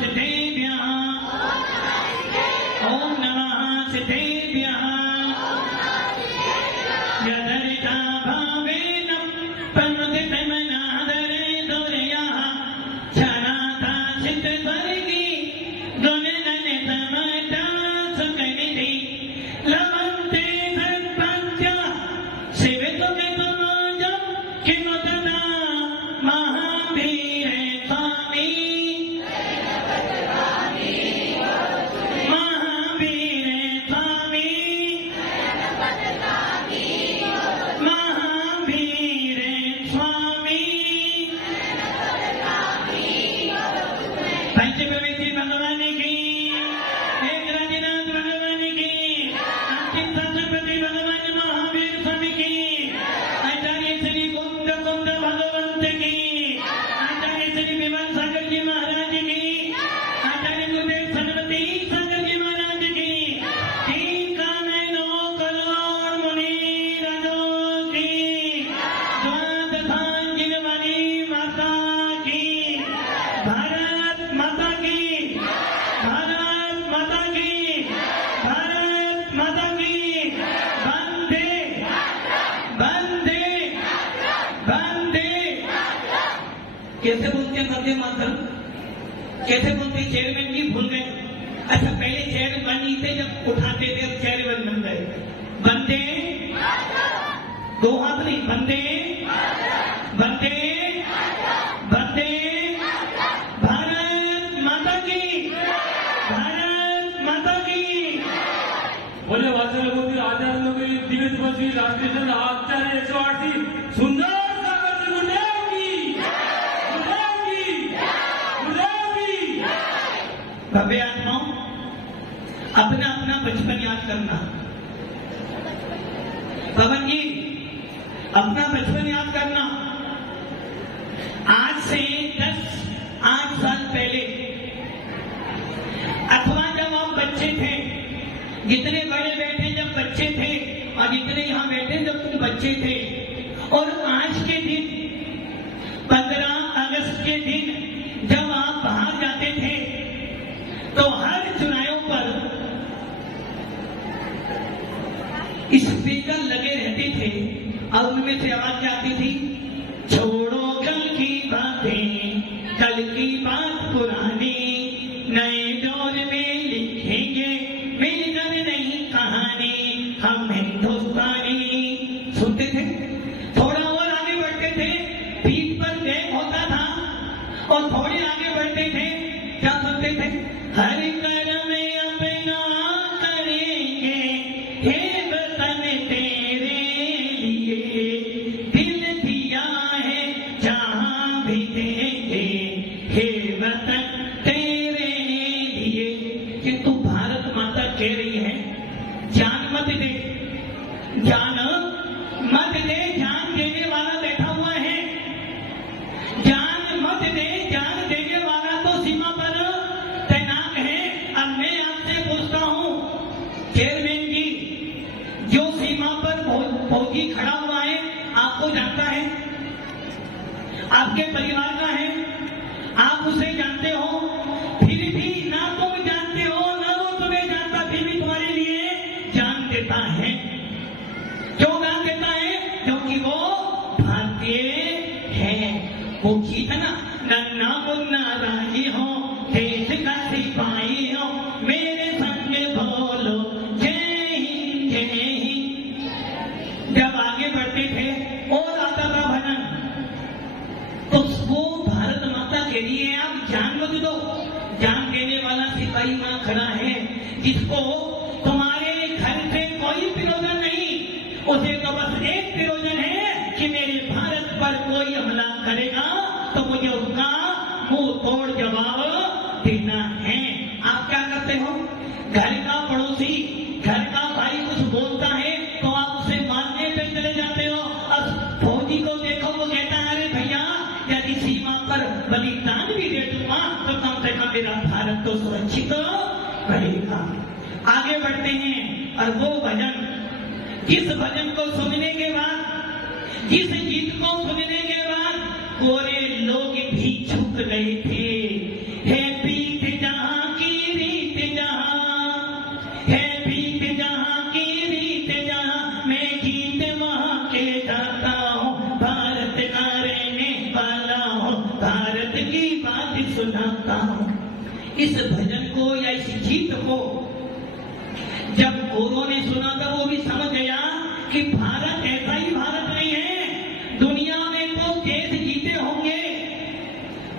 सिद्धेभ्यः ओम नमः सिद्धेभ्यः यदर्था भावेन प्रमुदितमनादरे दुर्यः क्षणाता सिद्धवर्गी गुणनने समता सुखनिधि लवन्ते सत्पत्य शिवतुकतमाजं किमुतना महावीर स्वामी कैसे बोलते हैं वंदे मातरम? कैसे बोलते हैं? चेयरमैन जी भूल गए। अच्छा, पहले चेयरमैन ही थे, जब उठाते थे अब चेयरमैन बन गए। वंदे, दो हाथ नहीं, वंदे वंदे वंदे भारत माता की, भारत माता की। बोले वाचन आचार्य दिव्य दिवस राष्ट्रीय चंद्र आचार्य 108 सुंदर भव्य आत्माओं, अपना अपना बचपन याद करना। पवन जी, अपना बचपन याद करना। आज से 10-8 साल पहले, अथवा जब आप बच्चे थे, जितने बड़े बैठे जब बच्चे थे और जितने यहाँ बैठे जब तुम बच्चे थे, और आज के दिन 15 अगस्त के दिन जब आप बाहर जाते थे तो हर चुनावों पर स्पीकर लगे रहते थे और उनमें से आवाज आती थी, छोड़ो कल की बातें, कल की बात पुरानी, नए दौर में लिखेंगे मिलकर नई कहानी, हम हिंदुस्तानी। सुनते थे, थोड़ा और आगे बढ़ते थे, पीठ पर बैग होता था, और थोड़े आगे बढ़ते थे, क्या सुनते थे? हर कर्म अपना करेंगे, हे वतन तेरे लिए दिल दिया है, जहां भी देंगे, हे वतन तेरे लिए। कि तू भारत माता कह रही है, जान मत दे, जान मत दे, जान देने वाला बैठा हुआ है, जान मत दे, जान देने वाला तो सीमा पर तैनात है। अब मैं आपसे पूछता हूं, चेयरमैन जी, जो सीमा पर फौजी खड़ा हुआ है, आपको जानता है? आपके परिवार का है, आप उसे जानते हो, फिर भी ना तुम जानते हो ना वो तुम्हें जानता, फिर भी तुम्हारे लिए जान देता है। क्यों जान देता है? क्योंकि वो भारतीय है। वो गीत है ना, नन्ना मुन्ना राही हो, देश का सिपाही हो, मेरे संग बोलो जय हिंद जय हिंद। जब आगे बढ़ते थे और आता था भजन, तो वो भारत माता के लिए आप जान मत दो। जान देने वाला सिपाही वहां खड़ा है, जिसको तुम्हारे घर से कोई विरोधन नहीं, उसे तो बस एक विरोधन है कि मेरे भारत पर कोई हमला करेगा तो मुझे उसका मुंह तोड़ जवाब देना है। आप क्या करते हो? घर का पड़ोसी, घर का भाई कुछ बोलता है तो आप उसे मारने पे चले जाते हो। अब फौजी को देखो, वो कहता है, अरे भैया, यदि सीमा पर बलिदान भी दे दूंगा तो कम से कम मेरा भारत तो सुरक्षित रहेगा। आगे बढ़ते हैं, और वो भजन, जिस भजन को सुनने के बाद, जिस गीत को सुनने के बाद गोरे लोग भी झुक गए थे, हे पीठ से सुनाता हूँ। इस भजन को या इस गीत को जब गोरों ने सुना था वो भी समझ गया कि भारत ऐसा ही भारत नहीं है। दुनिया में तो देश जीते होंगे,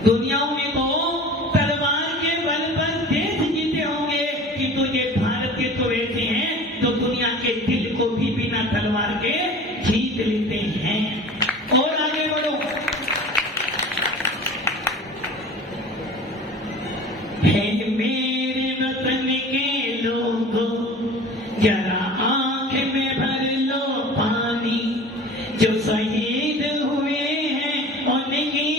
दुनिया में तो तलवार के बल पर देश जीते होंगे, किंतु ये भारत के तो ऐसे हैं तो दुनिया के दिल को भी बिना तलवार के जीत लेते हैं। और आगे बढ़ो। मेरे वतन के लोगों जरा आंख में भर लो पानी, जो शहीद हुए हैं उनकी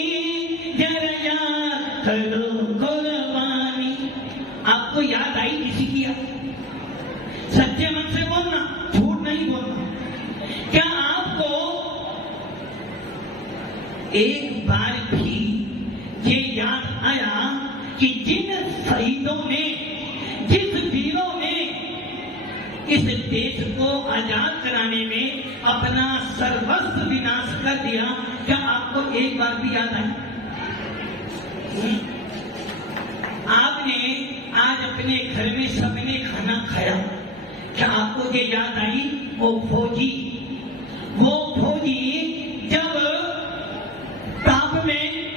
जरा याद करो कुर्बानी। आपको याद आई किसी की? सच्चे मन से बोलना, झूठ नहीं बोलना। क्या आपको एक बार भी ये याद आया कि जिन शहीदों ने, जिस वीरों ने इस देश को आजाद कराने में अपना सर्वस्व विनाश कर दिया, क्या आपको एक बार भी याद आई? आपने आज अपने घर में सबने खाना खाया, क्या आपको ये याद आई वो फौजी जब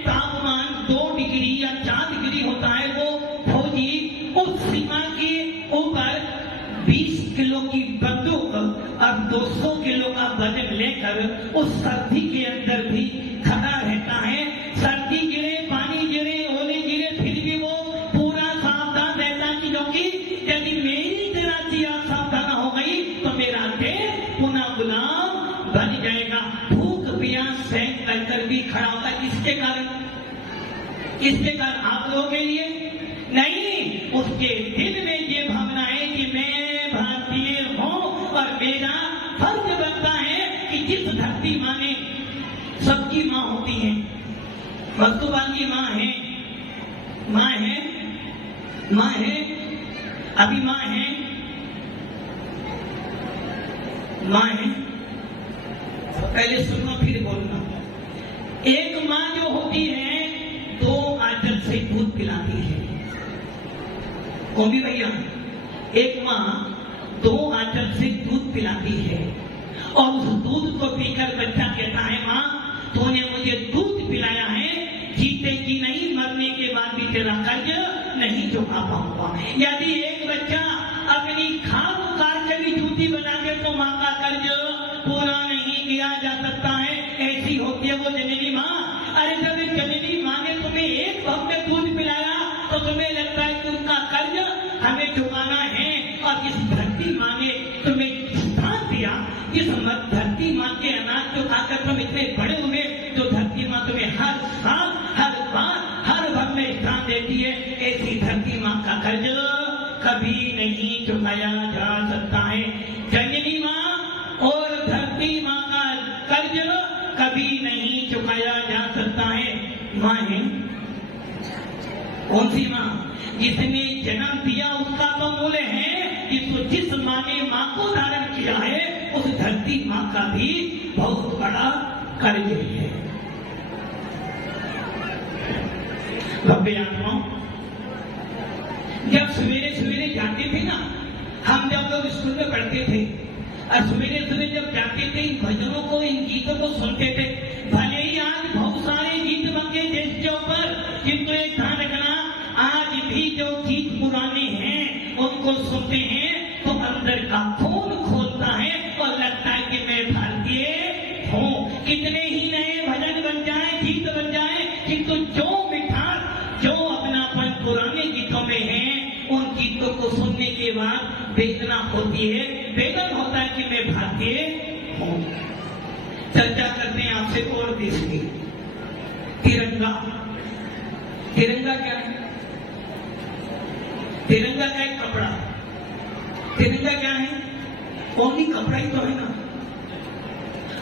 तापमान 2 डिग्री या 4 डिग्री होता है, वो फौजी उस सीमा के ऊपर 20 किलो की बंदूक और 200 किलो का वजन लेकर उस सर्दी के अंदर भी खड़ा रहता है। सर्दी गिरे, पानी गिरे, ओले गिरे, फिर भी वो पूरा सावधान रहता कि क्योंकि यदि मेरी तरह जिया सावधान हो गई तो मेरा देश पुनः गुलाम बन जाएगा। भूख प्यास सहन कर भी खड़ा होता। किसके कारण? आप लोगों के लिए नहीं, उसके दिल में ये भावना है कि मैं भारतीय हूँ और मेरा फर्ज बनता है कि जिस धरती माँ ने, सबकी माँ होती है, वस्तुवान की माँ है, अभी माँ है। पहले सुनो फिर बोलना। एक माँ जो होती है 2 आंचल से दूध पिलाती है। कौन भी भैया? एक माँ 2 आंचल से दूध पिलाती है और उस दूध को पीकर बच्चा कहता है माँ तूने मुझे दूध पिलाया है, जीते की नहीं मरने के बाद भी तेरा कर्ज नहीं चुका पाऊंगा। यदि एक बच्चा अपनी खाद उतार के भी जूती बना के तो माँ का कर्ज पूरा नहीं किया जा सकता है। ऐसी होती है वो जननी माँ। अरे जब जननी माँ ने तुम्हें एक भक्त में दूध पिलाया तो तुम्हें लगता है कि उनका कर्ज हमें चुकाना है। और इस धरती माँ ने तुम्हें स्थान दिया, इस धरती माँ के अनाज को खाकर तुम इतने बड़े हुए, तो धरती माँ तुम्हें हर साल, हर बार, हर भर में स्थान देती है। ऐसी धरती माँ का कर्ज कभी नहीं चुकाया जा सकता है। जननी माँ और धरती माँ का कर्ज कभी नहीं चुकाया जा सकता है। माँ है कौन सी माँ? जिसने जन्म दिया उसका तो मूल्य है कि तो जिस माँ ने माँ को धारण किया है उस धरती माँ का भी बहुत बड़ा कर्ज है। भव्य आत्माओं, जब सवेरे सवेरे जाते थे ना, हम जब लोग स्कूल में पढ़ते थे और सवेरे सवेरे जब जाते थे इन भजनों को, इन गीतों को सुनते थे। भले ही आज बहुत सारे गीत बन गए देश के ऊपर, किंतु एक ध्यान रखना, आज भी जो गीत पुराने हैं उनको सुनते हैं तो अंदर का खून खोलता है और लगता है कि मैं भारतीय हूँ। कितने ही नए भजन बन जाए, गीत बन जाए, किंतु जो मिठास, जो अपनापन पुराने गीतों में है, उन गीतों को सुनने के बाद वेदना होती है, वेदन होता है कि मैं भारतीय हूँ। चर्चा करते हैं आपसे और देश की। तिरंगा, तिरंगा क्या है? तिरंगा का एक कपड़ा। तिरंगा क्या है? कौन कपड़ा ही तो है ना।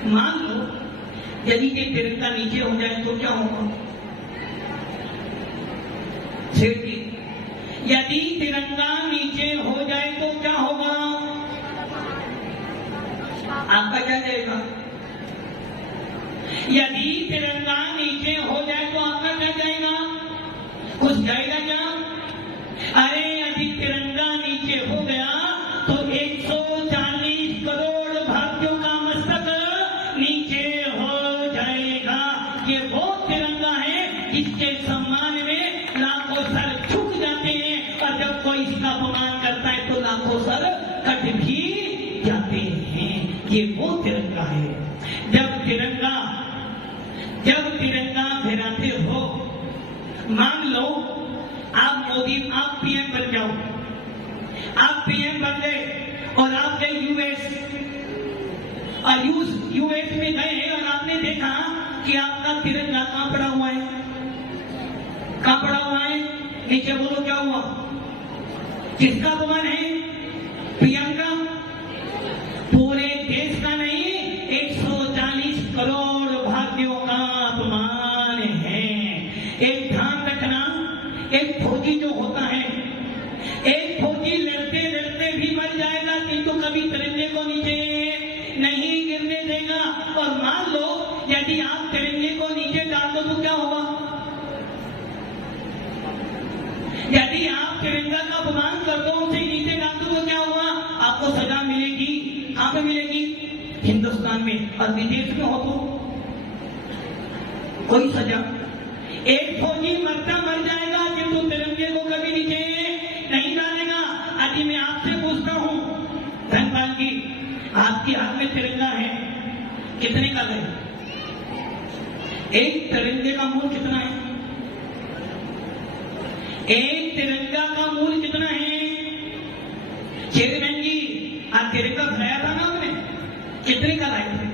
मान लो यदि ये तिरंगा नीचे हो जाए तो क्या होगा? यदि तिरंगा नीचे हो जाए तो क्या होगा? आपका क्या जाएगा? यदि तिरंगा नीचे हो जाए तो आपका क्या जाएगा? कुछ जाएगा क्या? अरे यदि तिरंगा नीचे हो गया तो 140 करोड़ भारतीयों का मस्तक नीचे हो जाएगा। ये वो तिरंगा है जिसके सम्मान में लाखों सर झुक जाते हैं, और जब कोई इसका अपमान करता है तो लाखों सर कट भी जाते हैं। ये वो तिरंगा है। जब तिरंगा फहराते हो, मान लो आप मोदी, आप पीएम बन जाओ, आप पीएम बन गए और आप गए यूएस, और यूएस में गए और आपने देखा कि आपका तिरंगा कहां पड़ा हुआ है? कहां पड़ा हुआ है? नीचे बोलो क्या हुआ? किसका अपमान है? पीएम का? पूरे देश का नहीं, 140 करोड़ भारतीयों का अपमान है। एक ध्यान रखना, एक फौजी जो होता है, एक फौजी लड़ते लड़ते भी मर जाएगा किंतु कभी तिरंगे को नीचे नहीं गिरने देगा। और मान लो यदि आप तिरंगे को नीचे डाल दो तो क्या होगा? यदि आप तिरंगा का अपमान कर दो, उसे नीचे डाल दो तो क्या होगा? आपको सजा मिलेगी। कहां पे मिलेगी? हिंदुस्तान में। और विदेश में हो तो कोई सजा। एक फौजी मरता मर जाएगा किंतु तिरंगे को कभी नीचे नहीं डालेगा। अभी मैं आपसे पूछता हूं धनपाल जी, आपके हाथ में तिरंगा है, कितने का है? एक तिरंगे का मूल्य कितना है? एक तिरंगा का मूल्य कितना है? चेयरमैन जी, आप तिरंगा फहराया था ना आपने, कितने का लाए थे?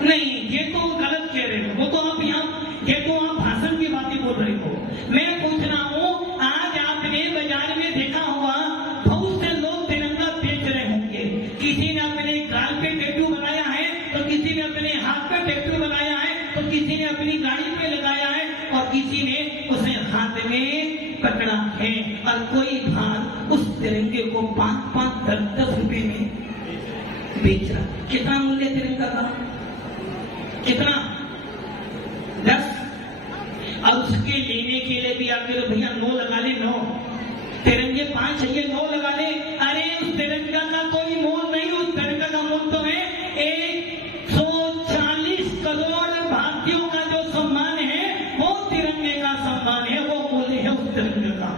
नहीं, ये तो गलत कह रहे हो। वो तो आप यहाँ, ये तो आप भाषण की बातें बोल रहे हो। मैं पूछ रहा हूँ, आज आपने बाजार में देखा होगा बहुत से लोग तिरंगा बेच रहे होंगे। किसी ने अपने गाल पे टैटू बनाया है, तो किसी ने अपने हाथ पे टैटू बनाया है, तो किसी ने अपनी गाड़ी पे लगाया है, और किसी ने उसे हाथ में पकड़ा है। और कोई भाग उस तिरंगे को 5-5, 10-10 रुपए में बेच रहा। कितना मूल्य तिरंगा का? कितना? 10। अब उसके लेने के लिए भी आप भैया 9 लगा ले, 9 तिरंगे 5 है, 9 लगा ले। अरे उस तिरंगा का कोई मोल नहीं, उस तिरंगा का मोल तो है 140 करोड़ भारतीयों का जो सम्मान है, वो तिरंगे का सम्मान है, वो मूल्य है उस तिरंगे का।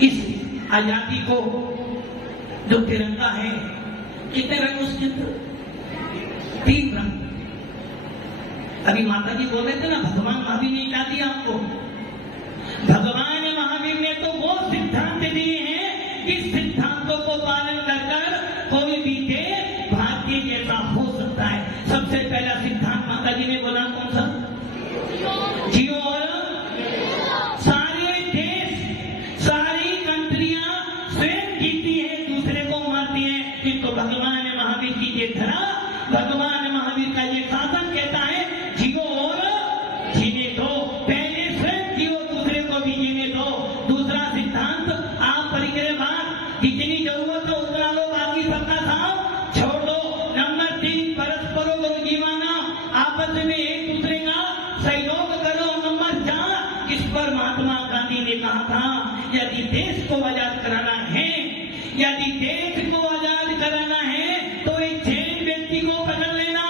इस आजादी को जो तिरंगा है, कितने रंग उसके अंदर? 3 रंग। अभी माता जी बोल रहे थे ना, भगवान महावीर ने क्या दिया आपको? भगवान महावीर ने तो वो सिद्धांत दिए हैं, इस सिद्धांतों को पालन कर कोई भी देश भारतीय जैसा हो सकता है। सबसे पहला सिद्धांत माता जी ने बोला कौन सा? जियो। और सारे देश, सारी कंट्रियां स्वयं जीती है, दूसरे को मारती है, किंतु भगवान महावीर की ये धरा, भगवान महावीर का ये शासन कहता है जियो और जीने दो। पहले स्वयं जियो, दूसरे को भी जीने दो। दूसरा सिद्धांत, आप परिग्रहवाद जितनी जरूरत है उतना लो, बाकी सबका साथ छोड़ दो। नंबर 3, परस्परों करो जीवाना, आपस में एक दूसरे का सहयोग करो। नंबर 4, इस पर महात्मा गांधी ने कहा था, यदि देश को आजाद कराना है, यदि देश को आजाद कराना है तो एक जैन व्यक्ति को पकड़ लेना।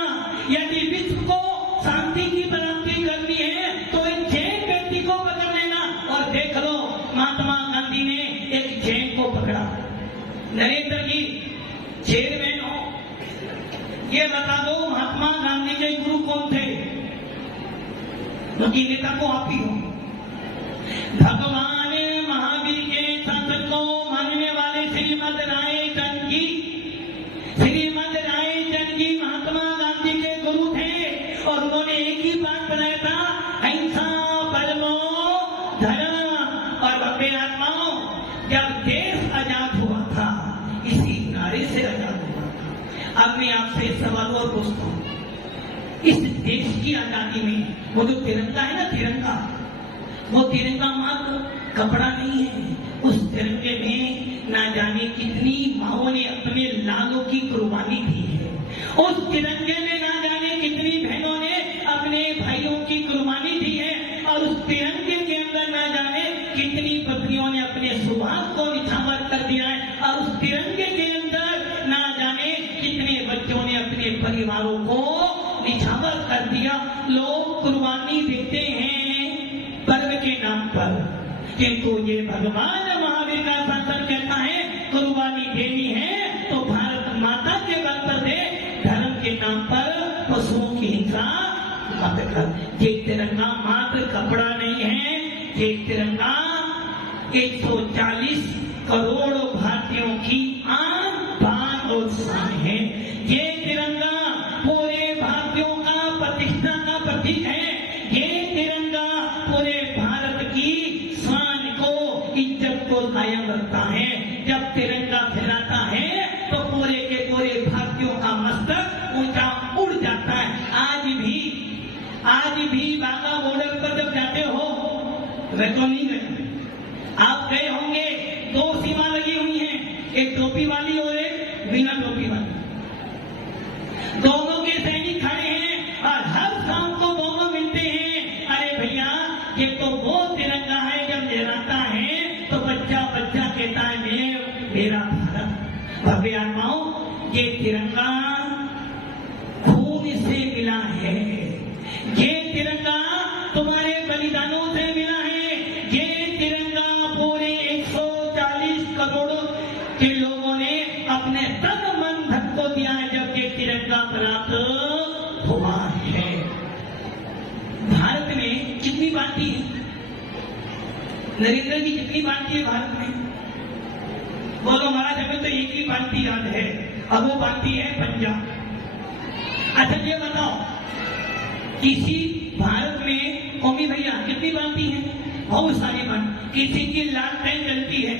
यदि विश्व को शांति की प्राप्ति करनी है तो एक जैन व्यक्ति को पकड़ लेना। और देख लो, महात्मा गांधी ने एक जैन को पकड़ा। नरेंद्र जी चेयरमैन हो, ये बता दो महात्मा गांधी के गुरु कौन थे? उनकी नेता को आप ही हो। भगवान महावीर के शासन को मानने वाले श्रीमद रायचंद जी महात्मा गांधी के गुरु थे, और उन्होंने एक ही बात बनाया था, अहिंसा परमो धर्म। और भक्ति आत्माओं, जब देश आजाद हुआ था, इसी नारे से आजाद हुआ था। अब मैं आपसे सवाल और पूछता हूँ, इस देश की आजादी में वो जो तिरंगा है ना, तिरंगा, वो तिरंगा मात्र कपड़ा नहीं है। उस तिरंगे में ना जाने कितनी माओं ने अपने लालों की कुर्बानी दी है। उस तिरंगे में ना जाने कितनी बहनों ने अपने भाइयों की कुर्बानी देते हैं पर्व के नाम पर, किंतु ये भगवान महावीर का शासन कहता है कुर्बानी देनी है तो भारत माता के बल पर दे, धर्म के नाम पर पशुओं की हिंसा मत कर। ये तिरंगा मात्र कपड़ा नहीं है, ये तिरंगा 140 करोड़ भारतीयों की आन बान और शान है। ये तिरंगा पूरे भारतीयों का प्रतिष्ठा का प्रतीक है। ये तिरंगा पूरे भारत की शान को, इज्जत को कायम रखता है। जब तिरंगा फहराता है तो पूरे के पूरे भारतीयों का मस्तक ऊंचा उड़ जाता है। आज भी बाघा बॉर्डर पर जब जाते हो, वह तो नहीं गए, आप गए होंगे, 2 सीमा लगी हुई हैं, एक टोपी वाली और एक बिना टोपी वाली। दोनों के सैनिक खड़े हैं और हर शाम को दोनों मिलते हैं। अरे भैया, ये तो वो तिरंगा है जब लहराता है तो बच्चा बच्चा कहता है मेरा भारत। भव्य आत्माओं, ये तिरंगा खून से मिला है, ये तिरंगा तुम्हारे बलिदानों से मिला है, ये तिरंगा पूरे 140 करोड़ के लोगों ने अपने तन मन धन को दिया है जब ये तिरंगा प्राप्त हुआ है। भारत में कितनी बांटी है? नरेंद्र जी कितनी बांटी है भारत में? बोलो महाराज, हमें तो एक ही बांटी याद है, अब वो बांटी है पंजाब। अच्छा ये बताओ, किसी भारत में कौमी भैया कितनी बांटी है? बहुत सारी बांटी। किसी की लालटेन चलती है,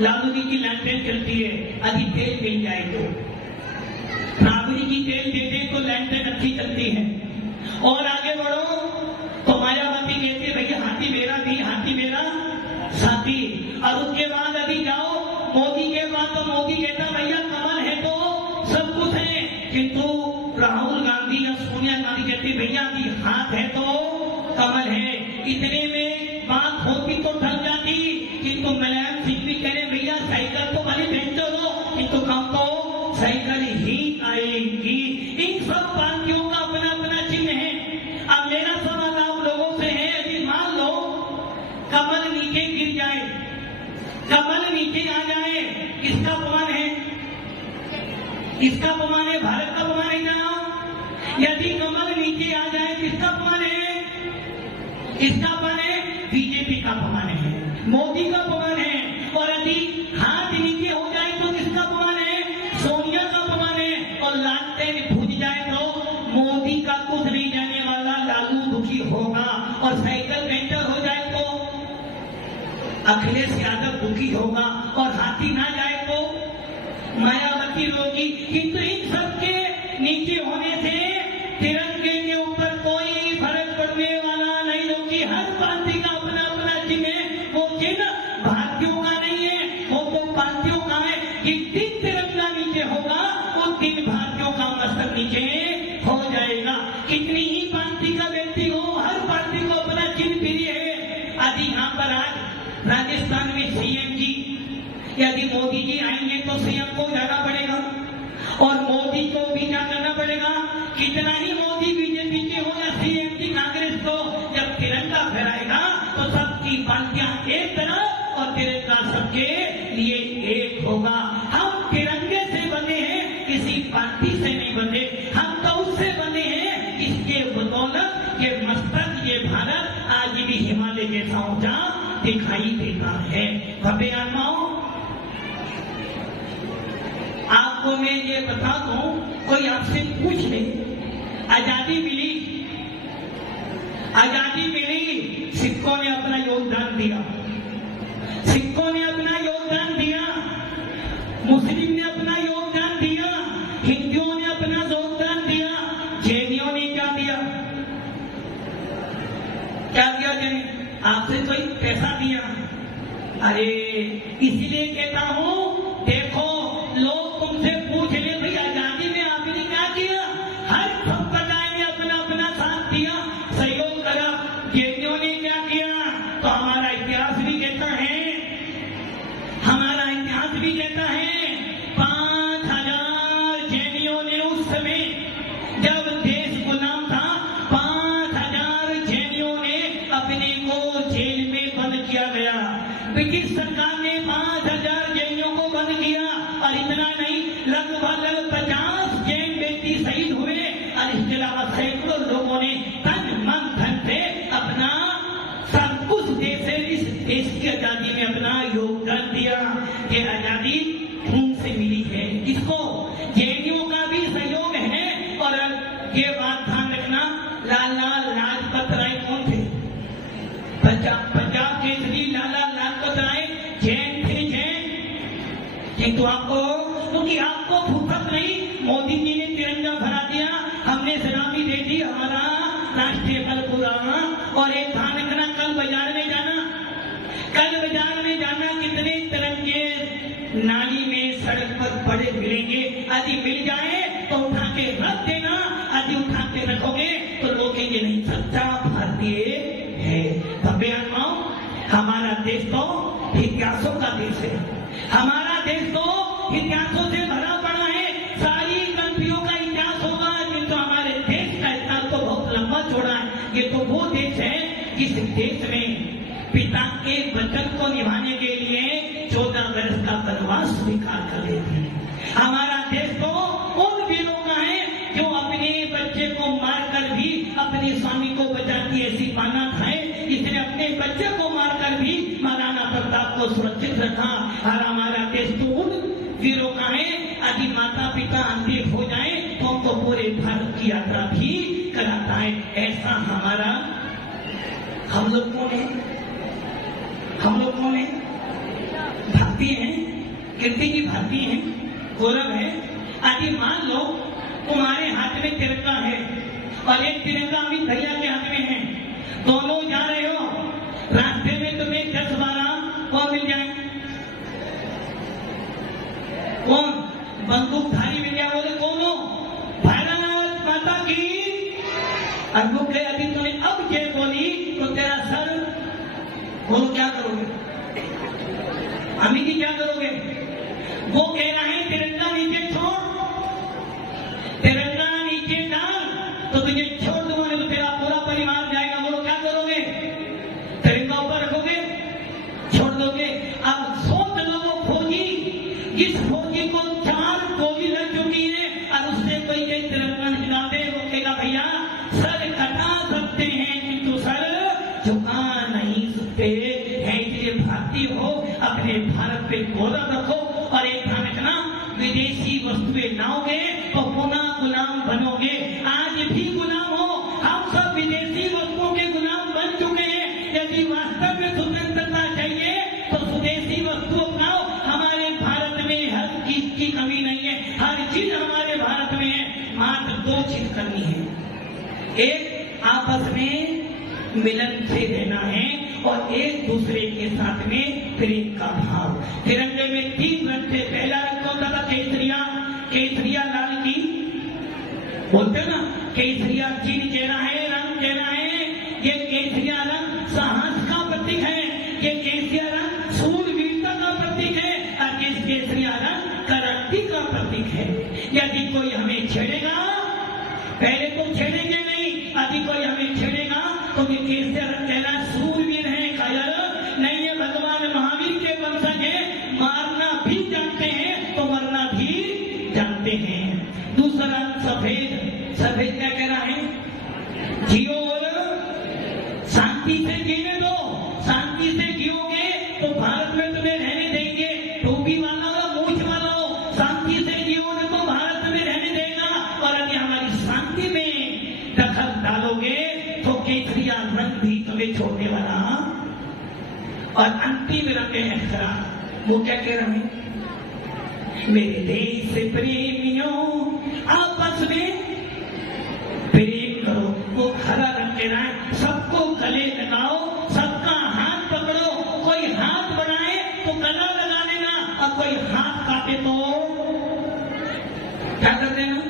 लालू जी की लालटेन चलती है, अभी तेल मिल जाए तो, राबड़ी की तेल दे दे तो लालटेन अच्छी चलती है। और आगे बढ़ो तो मायावती कहती है भैया हाथी मेरा भी, हाथी मेरा साथी। और उसके बाद अभी जाओ मोदी के बाद तो मोदी कहता भैया कमल है तो सब कुछ है, किंतु राहुल गांधी या सोनिया गांधी कहती भैया अभी हाथ है तो कमल है। इतने में बात होती तो थक जाती, किंतु मुलायम सिंह भी कह रहे भैया साइकिल तो भले भेज दो, किंतु कम तो साइकिल ही आएगी। इन सब पार्टियों का अपना अपना चिन्ह है। अब मेरा सवाल आप लोगों से है, यदि मान लो कमल नीचे गिर जाए, कमल नीचे आ जाए, किसका अपमान है? इसका अपमान है, भारत का अपमान है क्या? यदि कमल नीचे आ जाए किसका अपमान है? किसका अपमान है? बीजेपी का अपमान है, मोदी का अपमान है। और यदि हाथ नीचे हो जाए तो किसका अपमान है? सोनिया का अपमान है। और लालटेन भूज जाए तो मोदी का कुछ नहीं जाने वाला लालू दुखी होगा। और साइकिल पेंटर हो जाए तो अखिलेश यादव दुखी होगा। और हाथी ना जाए तो मायावती रोगी। किंतु इन सबके नीचे होने से तिरंगे के ऊपर कोई फर्क पड़ने वाला नहीं, क्योंकि हर पार्टी का अपना अपना चिन्ह है। वो चिन्ह भारतीयों का नहीं है, वो तो पार्टियों का है। जिस दिन तिरंगा नीचे होगा उस दिन भारतीयों का मस्तक नीचे हो जाएगा। कितनी ही पार्टी का व्यक्ति हो, हर पार्टी को अपना चिन्ह प्रिय है। आदि यहाँ पर आज राजस्थान में सीएम जी, यदि मोदी जी आएंगे तो सीएम को जाना पड़ेगा और मोदी को भी क्या करना पड़ेगा। कितना ही मोदी बीजेपी के हो या सीएम की कांग्रेस को, जब तिरंगा फहराएगा तो सबकी पार्टियां एक तरफ और तिरंगा सबके लिए एक होगा। हम तिरंगे से बने हैं, किसी पार्टी से नहीं बने। हम तो उससे बने हैं इसके बदौलत ये मस्तक, ये भारत आज भी हिमालय जैसा ऊंचा दिखाई देता है। भव्य आत्माओं, आपको मैं ये बता दूं, कोई आपसे पूछ ले, आजादी मिली, आजादी मिली, सिखों ने अपना योगदान दिया, सिखों ने अपना योगदान दिया, मुस्लिम ने अपना योगदान दिया, हिंदुओं ने अपना योगदान दिया, जैनियों ने क्या दिया? क्या दिया जैन? आपसे कोई पैसा दिया? अरे इसलिए कहता हूं, देखो लोग तुमसे पूछ ले भाई आजादी में आपने क्या किया? हर संप्रदाय ने अपना अपना साथ दिया, सहयोग करा। जैनियों ने क्या किया? तो हमारा इतिहास भी कहता है, हमारा इतिहास भी कहता है 5000 जैनियों ने उस समय जब देश गुलाम था, 5000 जैन ब्रिटिश सरकार ने 5000 जैनियों को बंद किया और इतना नहीं, लगभग 50 जैन व्यक्ति शहीद हुए और इसके अलावा सैकड़ों लोगों ने तन मन धन से अपना सब कुछ इस देश की आजादी में अपना योगदान दिया। ये आजादी खून से मिली है, इसको जैनियों का भी सहयोग है। और ये बात ध्यान रखना, लाला लाजपत राय कौन थे? पंजाब केसरी लाला लाजपत राय जैन थे, जैन। किंतु क्योंकि आपको फुर्सत नहीं, मोदी जी ने तिरंगा भरा दिया, हमने सलामी दे दी, हमारा राष्ट्रीय बल पूरा। और एक ध्यान रखना, कल बाजार में जाना, कितने तिरंगे नाली में सड़क पर पड़े मिलेंगे। यदि मिल जाए तो उठा के रख देना, यदि उठा के रखोगे तो लोग कहेंगे नहीं, सच्चा भारतीय है। हमारा देश तो इतिहासों का देश है, हमारा देश तो इतिहासों से भरा पड़ा है। सारी कंट्रियों का इतिहास होगा, किंतु हमारे देश का इतिहास तो बहुत लंबा चौड़ा है। ये तो वो देश है जिस देश में पिता के वचन को निभाने के लिए 14 वर्ष का वनवास स्वीकार कर लेते हैं। हमारा देश तो उन वीरों का है जो अपने बच्चे को मारकर भी अपने स्वामी को बचाती ऐसी मान्यता है। इसने अपने बच्चे को मारकर भी महाराणा प्रताप को सुरक्षित रखा। और हमारा देश तो उन वीरों का है, यदि माता पिता अंतिम हो जाए तो हमको पूरे भारत की यात्रा भी कराता है। ऐसा हमारा हम लोग कौन है? भारतीय हैं, कीर्ति की भारतीय हैं, गौरव है। यदि मान लो तुम्हारे हाथ में तिरंगा है और एक तिरंगा अमित भैया के हाथ में है, दोनों जा रहे हो, रास्ते में तुम्हें 10-12 कौन मिल जाए? कौन? बंदूकधारी मिल जाए, बोले कौन हो? भारत माता की। अभी यदि तुम्हें अब जय बोली तो तेरा सर बोलो, क्या करोगे? अमित जी क्या करोगे? वो कह रहे हैं तिरंगा नीचे छोड़, तिरंगा नीचे डाल, तो तुझे छोड़ दूंगा, तो तेरा पूरा परिवार जाएगा। बोलो क्या करोगे? तिरंगा ऊपर रखोगे, छोड़ दोगे? अब सोच लो, वो फौजी, जिस फौजी को 4 गोली लग चुकी है और उससे कोई ये तिरंगा निकाल दे, वो कहेगा भैया सर कटा सकते हैं किंतु सर झुका नहीं सकते हैं। इसलिए भारतीय हो, अपने भारत पे गौरव रखो। और एक ध्यान रखना, विदेशी वस्तुएं लाओगे तो पुनः गुलाम बनोगे। आज भी गुलाम हो, हम सब विदेशी वस्तुओं के गुलाम बन चुके हैं। यदि वास्तव में स्वतंत्रता चाहिए तो स्वदेशी वस्तु अपनाओ। हमारे भारत में हर चीज की कमी नहीं है, हर चीज हमारे भारत में है। मात्र 2 चीज करनी है, एक आपस में मिलन से रहना है और एक दूसरे के साथ में प्रेम का भाव। तिरंगे में 3 रंग थे, पहला रंग कौन था? केसरिया लाल की, बोलते ना, केसरिया चीन चेहरा है, रंग चेहरा है। ये केसरिया रंग साहस का प्रतीक है, ये केसरिया रंग सूरवीरता का प्रतीक है और ये केसरिया रंग क्रांति का प्रतीक है। यदि कोई हमें छेड़ेगा, पहले तो छेड़ेंगे नहीं, यदि कोई हमें छेड़ेगा तो ये केसरिया रंग कहना सूरवीर है, कायर नहीं है, भगवान महावीर के वंशज है, मारना भी जानते हैं तो मरना भी जानते हैं। दूसरा रंग सफेद, सफेद क्या कह रहा है? जियो और शांति से जीने दो, शांति से जियोगे तो भारत में तुम्हें रहने देंगे। टोपी वाला हो, मूछ वाला हो, शांति से जियोगे तो भारत में रहने देगा। और यदि हमारी शांति में दखल डालोगे तो केसरिया रंग भी तुम्हें छोड़ने वाला। और अंतिम रंग है हरा, वो क्या कह रहे हैं? मेरे देश से प्रेमियों आपस में प्रेम करो। वो हरा रंग कह रहा है, सबको गले लगाओ, सबका हाथ पकड़ो। कोई हाथ बढ़ाए तो गला लगा लेना और कोई हाथ काटे तो क्या कर देना?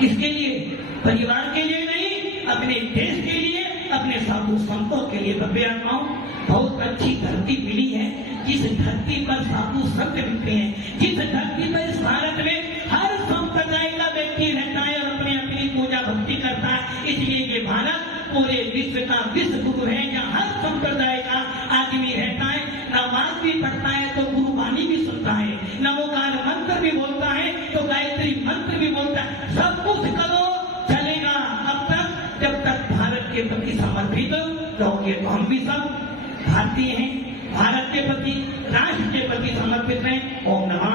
किसके लिए? परिवार के लिए नहीं, अपने देश के लिए, अपने साधु संतों के लिए। भव्य आत्माओं, बहुत अच्छी धरती मिली है, जिस धरती पर साधु संत मिलते हैं, जिस धरती पर इस भारत में हर संप्रदाय का व्यक्ति रहता है और अपनी अपनी पूजा भक्ति करता है। इसलिए ये भारत पूरे विश्व का विश्व गुरु है, जहाँ हर संप्रदाय का आदमी रहता है। नमाज भी पढ़ता है तो गुरुबानी भी सुनता है, नमोकार मंत्र भी बोलता है तो गायत्री मंत्र भी बोलता है। सब कुछ करो चलेगा अब तक जब तक भारत के प्रति समर्पित रहोगे। तो हम भी सब भारतीय हैं, भारत के प्रति, राष्ट्र के प्रति समर्पित हैं। ओम नमः